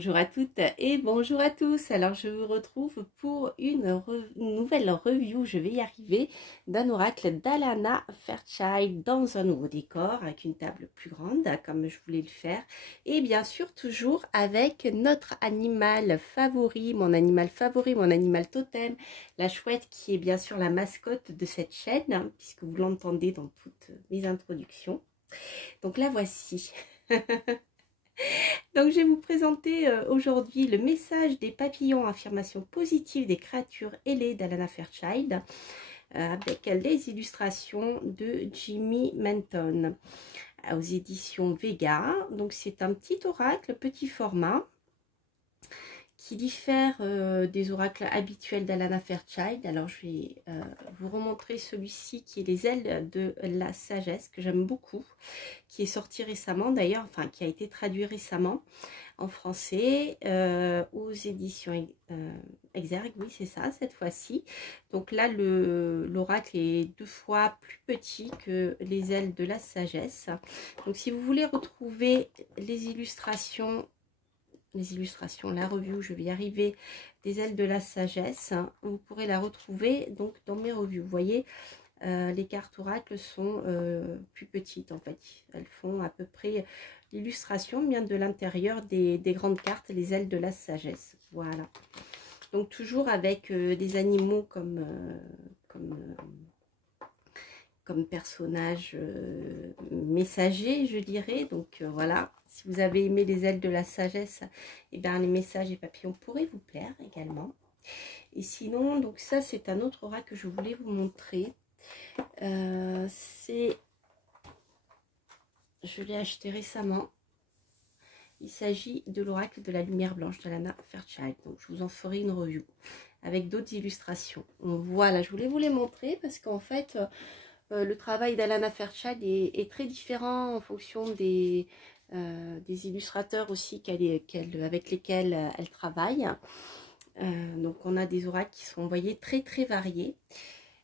Bonjour à toutes et bonjour à tous. Alors je vous retrouve pour une nouvelle review, je vais y arriver, d'un oracle d'Alanna Fairchild dans un nouveau décor avec une table plus grande comme je voulais le faire, et bien sûr toujours avec notre animal favori, mon animal totem, la chouette, qui est bien sûr la mascotte de cette chaîne puisque vous l'entendez dans toutes mes introductions. Donc la voici. Donc je vais vous présenter aujourd'hui le message des papillons, affirmation positive des créatures ailées d'Alanna Fairchild, avec les illustrations de Jimmy Menton aux éditions Vega. Donc c'est un petit oracle, petit format, qui diffère des oracles habituels d'Alanna Fairchild. Alors je vais vous remontrer celui-ci qui est les ailes de la sagesse, que j'aime beaucoup, qui est sorti récemment d'ailleurs, enfin qui a été traduit récemment en français aux éditions Exergue, oui c'est ça cette fois-ci. Donc là l'oracle est 2 fois plus petit que les ailes de la sagesse. Donc si vous voulez retrouver les illustrations, la review, je vais y arriver, des ailes de la sagesse, vous pourrez la retrouver donc dans mes revues. Vous voyez, les cartes oracles sont plus petites en fait, elles font à peu près, l'illustration vient de l'intérieur des grandes cartes, les ailes de la sagesse. Voilà, donc toujours avec des animaux comme personnages messagers, je dirais. Donc voilà, si vous avez aimé les ailes de la sagesse, et bien les messages et papillons pourraient vous plaire également. Et sinon, donc ça c'est un autre oracle que je voulais vous montrer. Je l'ai acheté récemment. Il s'agit de l'oracle de la lumière blanche d'Alanna Fairchild. Donc je vous en ferai une review avec d'autres illustrations. Donc, voilà, je voulais vous les montrer parce qu'en fait le travail d'Alanna Fairchild est très différent en fonction des illustrateurs aussi avec lesquels elle travaille. Donc on a des oracles qui sont, vous voyez, très variés.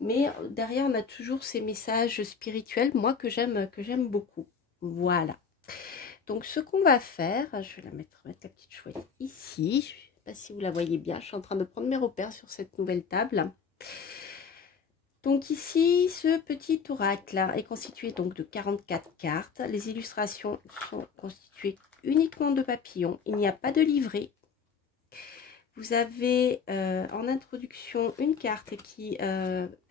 Mais derrière, on a toujours ces messages spirituels, moi, que j'aime beaucoup. Voilà. Donc, ce qu'on va faire, je vais mettre la petite chouette ici. Je ne sais pas si vous la voyez bien. Je suis en train de prendre mes repères sur cette nouvelle table. Donc ici, ce petit oracle est constitué donc de 44 cartes. Les illustrations sont constituées uniquement de papillons. Il n'y a pas de livret. Vous avez en introduction une carte qui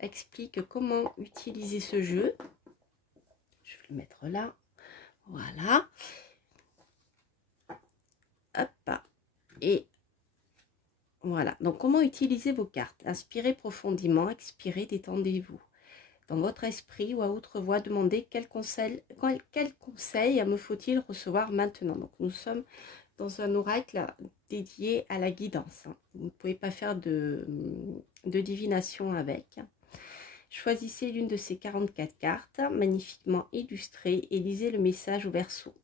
explique comment utiliser ce jeu. Je vais le mettre là. Voilà. Hop. Et voilà. Donc, comment utiliser vos cartes? Inspirez profondément, expirez, détendez-vous. Dans votre esprit ou à haute voix, demandez quel conseil me faut-il recevoir maintenant. Donc, nous sommes dans un oracle dédié à la guidance. Vous ne pouvez pas faire de divination avec. Choisissez l'une de ces 44 cartes, magnifiquement illustrées, et lisez le message au verso.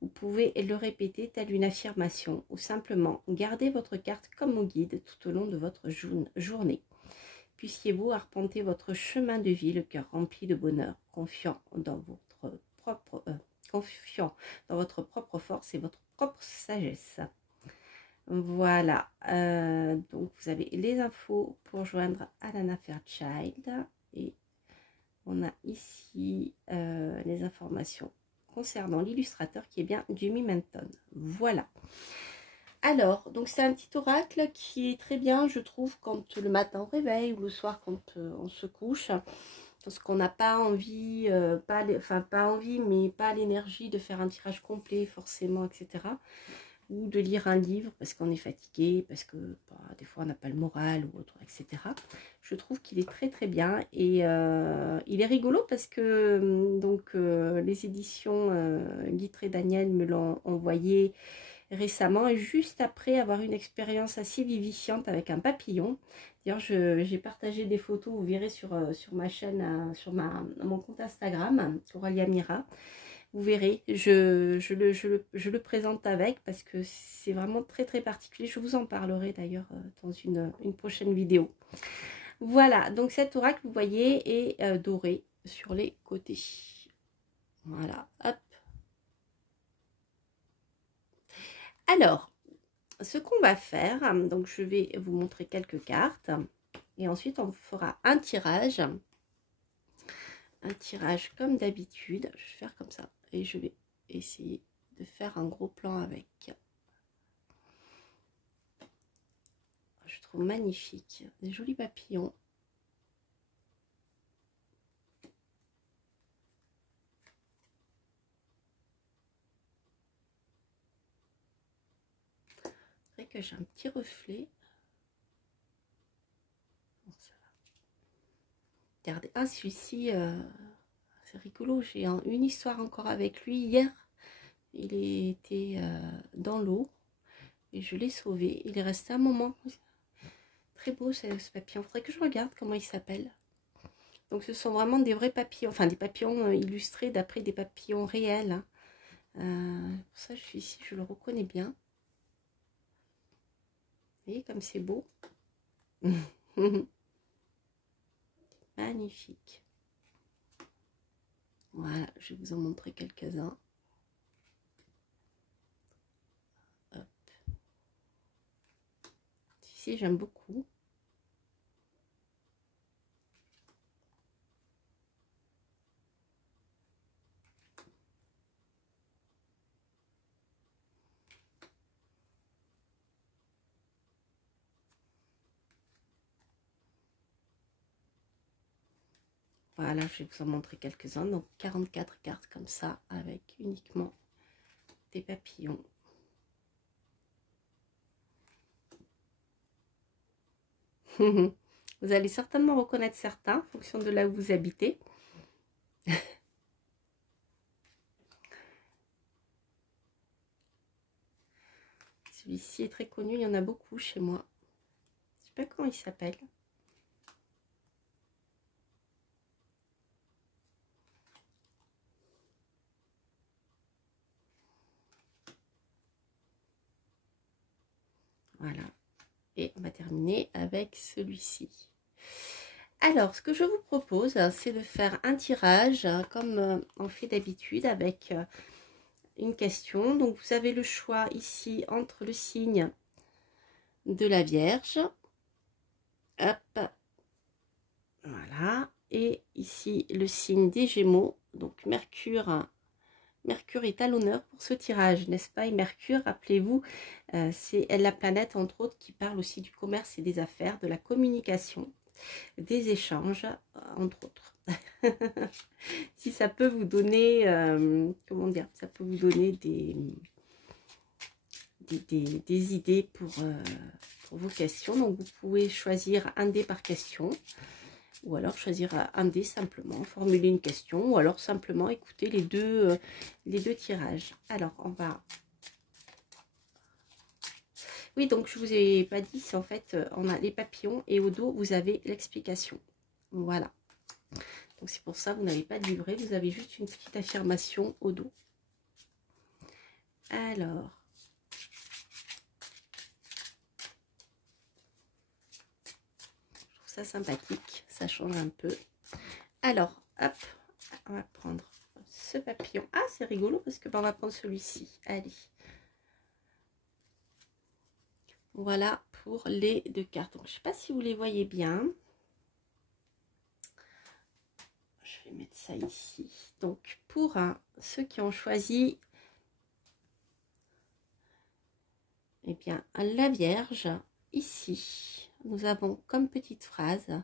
Vous pouvez le répéter telle une affirmation ou simplement gardez votre carte comme guide tout au long de votre journée. Puissiez-vous arpenter votre chemin de vie, le cœur rempli de bonheur, confiant dans votre propre force et votre propre sagesse. Voilà, donc vous avez les infos pour joindre Alanna Fairchild, et on a ici les informations concernant l'illustrateur qui est bien Jimmy Menton. Voilà. Alors, donc c'est un petit oracle qui est très bien, je trouve, quand le matin on réveille ou le soir quand on se couche, parce qu'on n'a pas envie, mais pas l'énergie de faire un tirage complet forcément, etc. Ou de lire un livre parce qu'on est fatigué, parce que des fois on n'a pas le moral ou autre, etc. Je trouve qu'il est très bien, et il est rigolo parce que donc les éditions Guitry Daniel me l'ont envoyé récemment, et juste après avoir une expérience assez vivifiante avec un papillon. D'ailleurs, j'ai partagé des photos, vous verrez sur ma chaîne, sur mon compte Instagram, Coralia Mira. Vous verrez, je le présente avec, parce que c'est vraiment très particulier. Je vous en parlerai d'ailleurs dans une prochaine vidéo. Voilà, donc cet oracle, vous voyez, est doré sur les côtés. Voilà, hop. Alors, ce qu'on va faire, donc je vais vous montrer quelques cartes. Et ensuite, on fera un tirage. Un tirage comme d'habitude. Je vais faire comme ça. Et je vais essayer de faire un gros plan avec. Je trouve magnifique. Des jolis papillons. C'est vrai que j'ai un petit reflet. Bon, ça va. Regardez. Ah, celui-ci, c'est rigolo. J'ai une histoire encore avec lui. Hier, il était dans l'eau. Et je l'ai sauvé. Il est resté un moment. Très beau ce papillon. Il faudrait que je regarde comment il s'appelle. Donc ce sont vraiment des vrais papillons. Enfin des papillons illustrés d'après des papillons réels. Pour ça je suis ici, je le reconnais bien. Vous voyez comme c'est beau. Magnifique. Voilà, je vais vous en montrer quelques-uns. Ici j'aime beaucoup. Voilà, je vais vous en montrer quelques-uns. Donc 44 cartes comme ça, avec uniquement des papillons. Vous allez certainement reconnaître certains en fonction de là où vous habitez. Celui-ci est très connu, il y en a beaucoup chez moi. Je ne sais pas comment il s'appelle. Voilà. Et on va terminer avec celui-ci. Alors, ce que je vous propose, c'est de faire un tirage, comme on fait d'habitude, avec une question. Donc, vous avez le choix ici entre le signe de la Vierge. Hop. Voilà. Et ici, le signe des Gémeaux. Donc, Mercure. Mercure est à l'honneur pour ce tirage, n'est-ce pas? Et Mercure, rappelez-vous, c'est la planète, entre autres, qui parle aussi du commerce et des affaires, de la communication, des échanges, entre autres. Si ça peut vous donner, comment dire, ça peut vous donner des idées pour vos questions. Donc, vous pouvez choisir un dé par question. Ou alors choisir un dé simplement, formuler une question, ou alors simplement écouter les deux tirages. Alors, on va... Oui, donc je vous ai pas dit, c'est en fait, on a les papillons et au dos, vous avez l'explication. Voilà. Donc c'est pour ça, vous n'avez pas de livret, vous avez juste une petite affirmation au dos. Alors... ça sympathique, ça change un peu. Alors, hop, on va prendre ce papillon. Ah, c'est rigolo parce que on va prendre celui-ci. Allez. Voilà pour les deux cartes. Donc, je ne sais pas si vous les voyez bien. Je vais mettre ça ici. Donc, pour ceux qui ont choisi, eh bien, la Vierge, ici, nous avons comme petite phrase,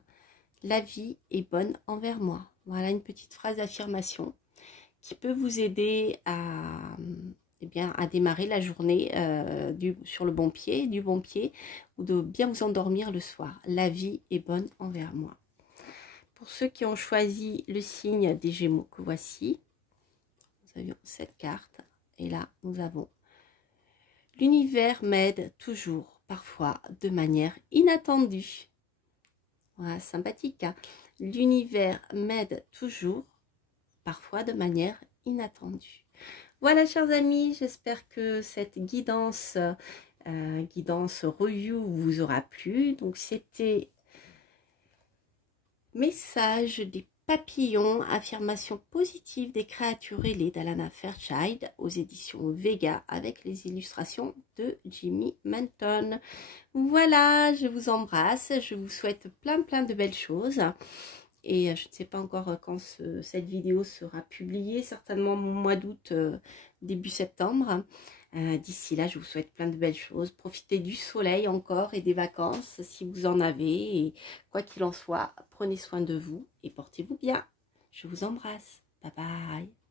la vie est bonne envers moi. Voilà une petite phrase d'affirmation qui peut vous aider à, eh bien, à démarrer la journée sur le bon pied, du bon pied, ou de bien vous endormir le soir. La vie est bonne envers moi. Pour ceux qui ont choisi le signe des Gémeaux que voici, nous avions cette carte. Et là, nous avons l'univers m'aide toujours, parfois de manière inattendue. Voilà, sympathique. Hein? L'univers m'aide toujours, parfois de manière inattendue. Voilà, chers amis, j'espère que cette guidance review vous aura plu. Donc, c'était message des Papillon, affirmation positive des créatures ailées d'Alana Fairchild aux éditions Vega avec les illustrations de Jimmy Manton. Voilà, je vous embrasse, je vous souhaite plein de belles choses. Et je ne sais pas encore quand cette vidéo sera publiée, certainement au mois d'août, début septembre. D'ici là, je vous souhaite plein de belles choses. Profitez du soleil encore et des vacances si vous en avez. Et quoi qu'il en soit, prenez soin de vous et portez-vous bien. Je vous embrasse. Bye bye.